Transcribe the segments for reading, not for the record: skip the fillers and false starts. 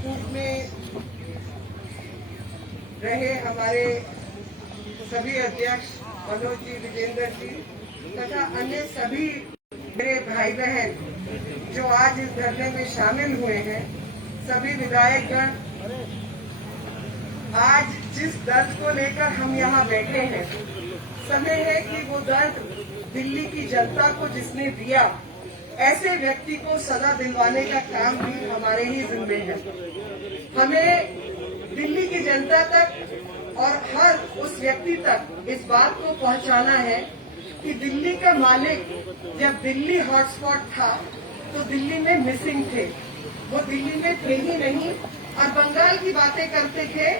चित्रकूट में रहे हमारे सभी अध्यक्ष मनोज जी, विजेंद्र जी तथा अन्य सभी मेरे भाई बहन जो आज इस धरने में शामिल हुए हैं, सभी विधायकगण, आज जिस दर्द को लेकर हम यहाँ बैठे हैं, समय है कि वो दर्द दिल्ली की जनता को जिसने दिया, ऐसे व्यक्ति को सजा दिलवाने का काम भी हमारे ही जिम्मे है। हमें दिल्ली की जनता तक और हर उस व्यक्ति तक इस बात को पहुंचाना है कि दिल्ली का मालिक जब दिल्ली हॉटस्पॉट था तो दिल्ली में मिसिंग थे, वो दिल्ली में थे ही नहीं और बंगाल की बातें करते थे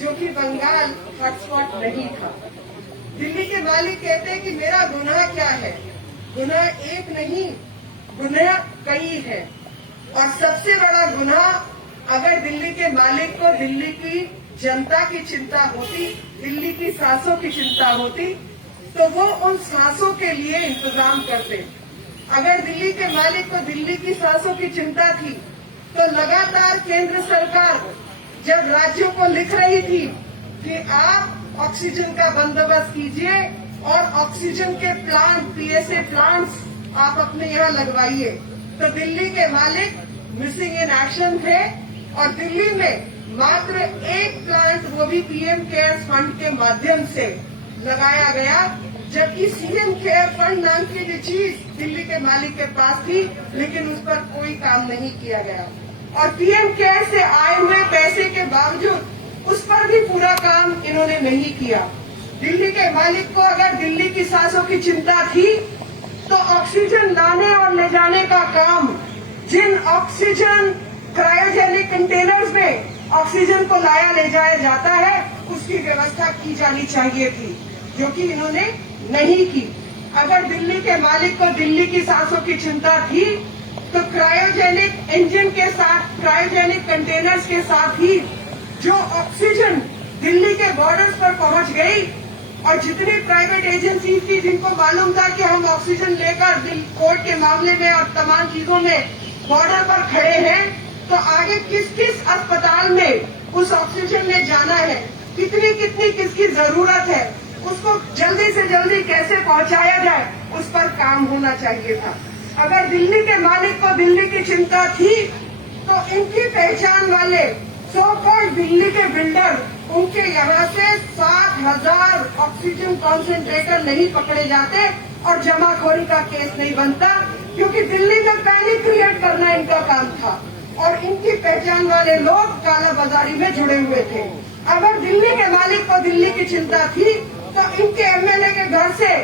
जो कि बंगाल हॉटस्पॉट नहीं था। दिल्ली के मालिक कहते हैं कि मेरा गुनाह क्या है, गुनाह एक नहीं, गुनाह कई है। और सबसे बड़ा गुनाह अगर दिल्ली के मालिक को दिल्ली की जनता की चिंता होती, दिल्ली की सांसों की चिंता होती, तो वो उन सांसों के लिए इंतजाम करते। अगर दिल्ली के मालिक को दिल्ली की सांसों की चिंता थी तो लगातार केंद्र सरकार जब राज्यों को लिख रही थी कि आप ऑक्सीजन का बंदोबस्त कीजिए और ऑक्सीजन के प्लांट, पीएसए प्लांट्स आप अपने यहाँ लगवाइए, तो दिल्ली के मालिक मिसिंग इन एक्शन थे और दिल्ली में मात्र एक प्लांट, वो भी पीएम केयर्स फंड के माध्यम से लगाया गया, जबकि सीएम केयर फंड नाम की जो चीज दिल्ली के मालिक के पास थी, लेकिन उस पर कोई काम नहीं किया गया। और पीएम केयर से आए हुए पैसे के बावजूद उस पर भी पूरा काम इन्होंने नहीं किया। दिल्ली के मालिक को अगर दिल्ली की सांसों की चिंता थी तो ऑक्सीजन लाने और ले जाने का काम, जिन ऑक्सीजन क्रायोजेनिक कंटेनर्स में ऑक्सीजन को लाया ले जाया जाता है, उसकी व्यवस्था की जानी चाहिए थी, जो कि इन्होंने नहीं की। अगर दिल्ली के मालिक को दिल्ली की सांसों की चिंता थी तो क्रायोजेनिक इंजन के साथ, क्रायोजेनिक कंटेनर्स के साथ ही जो ऑक्सीजन दिल्ली के बॉर्डर्स पर पहुंच गई और जितनी प्राइवेट एजेंसी थी जिनको मालूम था कि हम ऑक्सीजन लेकर कोर्ट के मामले में और तमाम चीजों में बॉर्डर पर खड़े हैं, तो आगे किस किस अस्पताल में उस ऑक्सीजन में जाना है, कितनी कितनी किसकी जरूरत है, उसको जल्दी से जल्दी कैसे पहुंचाया जाए, उस पर काम होना चाहिए था। अगर दिल्ली के मालिक को दिल्ली की चिंता थी तो इनकी पहचान वाले सो कॉल्ड दिल्ली के बिल्डर, उनके यहाँ से 7,000 ऑक्सीजन कॉन्सेंट्रेटर नहीं पकड़े जाते और जमाखोरी का केस नहीं बनता, क्योंकि दिल्ली में पैनिक क्रिएट करना इनका काम था और इनकी पहचान वाले लोग कालाबाजारी में जुड़े हुए थे। अगर दिल्ली के मालिक को दिल्ली की चिंता थी तो इनके एमएलए के घर से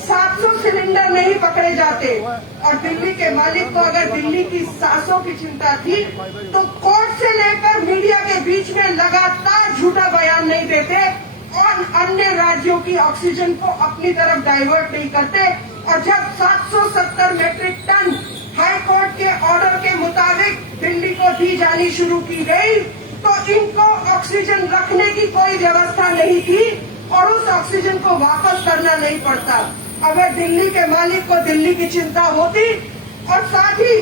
700 सिलेंडर नहीं पकड़े जाते और दिल्ली के मालिक को अगर दिल्ली की सांसों की चिंता थी तो कोर्ट से लेकर मीडिया के बीच में लगातार झूठा बयान नहीं देते और अन्य राज्यों की ऑक्सीजन को अपनी तरफ डाइवर्ट नहीं करते। और जब 770 मैट्रिक टन हाई कोर्ट के ऑर्डर के मुताबिक दिल्ली को दी जानी शुरू की गई तो इनको ऑक्सीजन रखने की कोई व्यवस्था नहीं थी और उस ऑक्सीजन को वापस करना नहीं पड़ता। अगर दिल्ली के मालिक को दिल्ली की चिंता होती और साथ ही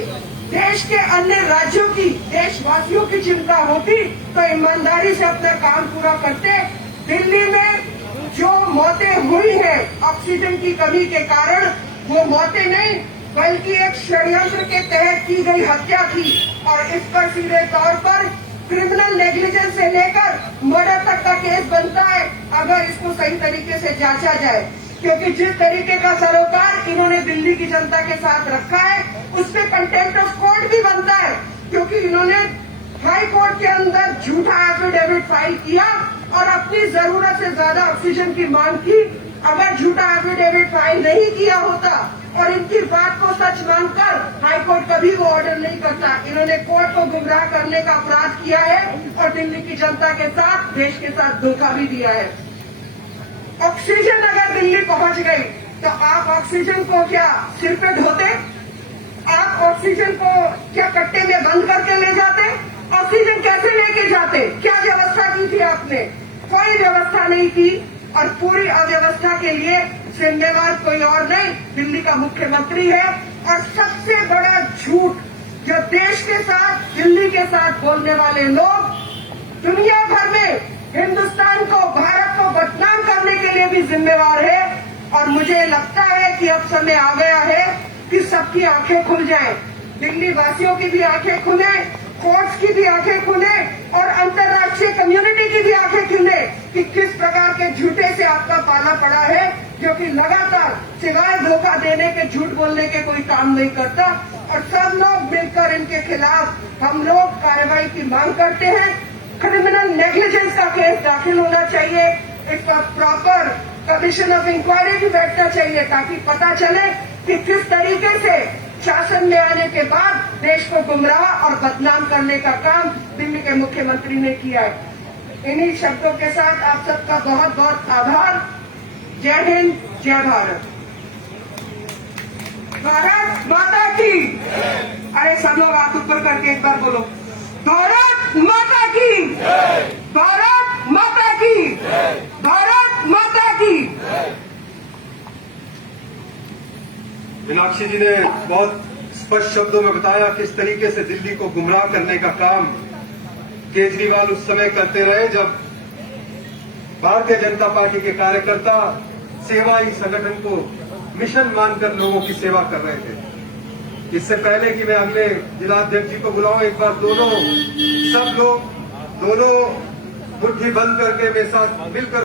देश के अन्य राज्यों की, देशवासियों की चिंता होती तो ईमानदारी से अपना काम पूरा करते। दिल्ली में जो मौतें हुई हैं ऑक्सीजन की कमी के कारण, वो मौतें नहीं बल्कि एक षड्यंत्र के तहत की गई हत्या थी और इस पर सीधे तौर पर क्रिमिनल नेग्लिजेंस से लेकर मर्डर तक का केस बनता है अगर इसको सही तरीके से जांचा जाए। क्योंकि जिस तरीके का सरोकार इन्होंने दिल्ली की जनता के साथ रखा है उसमें कंटेम्प्ट ऑफ कोर्ट भी बनता है, क्योंकि इन्होंने हाई कोर्ट के अंदर झूठा एफिडेविट फाइल किया और अपनी जरूरत से ज्यादा ऑक्सीजन की मांग की। अगर झूठा एफिडेविट फाइल नहीं किया होता और इनकी बात को सच मानकर हाई कोर्ट कभी वो ऑर्डर नहीं करता। इन्होंने कोर्ट को गुमराह करने का अपराध किया है और दिल्ली की जनता के साथ, देश के साथ धोखा भी दिया है। ऑक्सीजन अगर दिल्ली पहुंच गई तो आप ऑक्सीजन को क्या सिर पे ढोते? आप ऑक्सीजन को क्या कट्टे में बंद करके ले जाते? ऑक्सीजन कैसे लेके जाते? क्या व्यवस्था की थी आपने? कोई व्यवस्था नहीं की और पूरी अव्यवस्था के लिए जिम्मेवार कोई और नहीं, दिल्ली का मुख्यमंत्री है। और सबसे बड़ा झूठ जो देश के साथ, दिल्ली के साथ बोलने वाले लोग दुनिया भर में हिंदुस्तान को, भारत को बदनाम करने के लिए भी जिम्मेवार है। और मुझे लगता है कि अब समय आ गया है कि सबकी आंखें खुल जाएं, दिल्ली वासियों की भी आंखें खुले, कोर्ट्स की भी आंखें खुले और अंतर्राष्ट्रीय कम्युनिटी की भी आंखें खुले कि किस प्रकार के झूठे से आपका पाला पड़ा है, जो कि लगातार सिवाय धोखा देने के, झूठ बोलने के कोई काम नहीं करता। और सब लोग मिलकर इनके खिलाफ हम लोग कार्रवाई की मांग करते हैं। क्रिमिनल नेग्लिजेंस का केस दाखिल होना चाहिए, इस पर प्रॉपर कमीशन ऑफ इंक्वायरी भी बैठना चाहिए ताकि पता चले कि किस तरीके से शासन में आने के बाद देश को गुमराह और बदनाम करने का काम दिल्ली के मुख्यमंत्री ने किया है। इन्हीं शब्दों के साथ आप सबका बहुत बहुत आभार। जय हिंद, जय भारत। भारत माता की। अरे सब लोग हाथ ऊपर करके एक बार बोलो, भारत माता की, भारत माता की, भारत माता की। मीनाक्षी जी ने बहुत स्पष्ट शब्दों में बताया किस तरीके से दिल्ली को गुमराह करने का काम केजरीवाल उस समय करते रहे जब भारतीय जनता पार्टी के कार्यकर्ता सेवा ही संगठन को मिशन मानकर लोगों की सेवा कर रहे थे। इससे पहले कि मैं अगले जिलाध्यक्ष जी को बुलाऊं, एक बार सब लोग दोनों मुट्ठी बंद करके मेरे साथ मिलकर